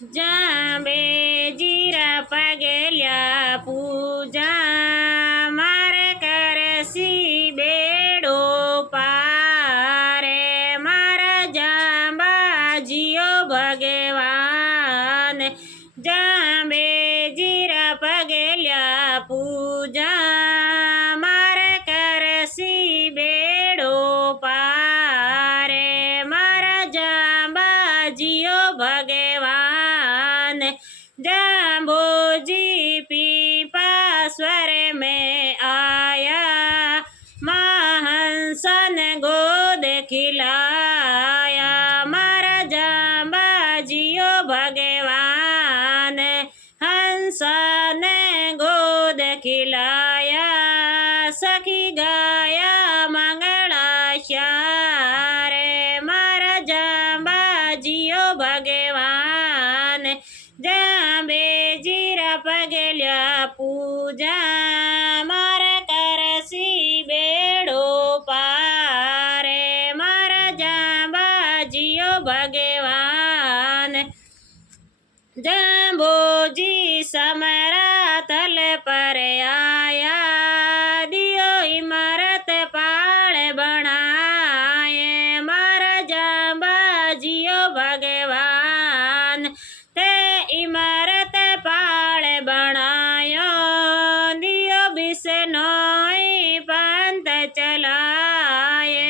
જાંબે જીરા પગેલ્યા પૂજા મારે કરસી બેડો પારે મારા જાંબાજીઓ ભગવાન જાંબે જીરા પગેલ્યા પૂજા મારે કરસી બેડો પારે મારા જાંબાજીઓ भगवान जाम्बोजी पीपा स्वर में आया महाहंसन गोद खिलाया मारा जाम्बाजियो भगवान हंसन गोद खिलाया सखी गाया मंगलाशार मारा जाम्बाजियो भगवान जांबे जीरा पगल्या पूजा मारा करसी बेड़ो पारे मारा जांबाजियो भगवान जाम्बोजी समरा तल पर आया दियो इमारत पाड़ बनाए मारा जाम्बाजियो भगवान ते इमारत पाड़ बनायो दियो बिसनोई पंत चलाए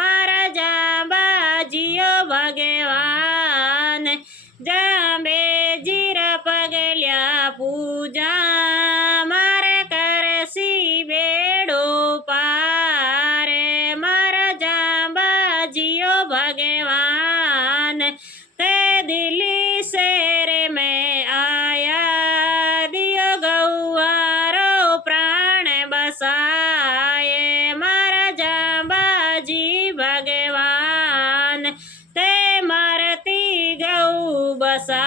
मारा जाम्बाजियो भगवान जांबे जीरा पगल्या पूजा मारे करसी बेड़ो पारे मारा जांबाजियो भगवान ते दिल्ली शेर में आया दियो गौआरो प्राण बसाए मारा जांबाजी भगवान ते मारती गौ बसा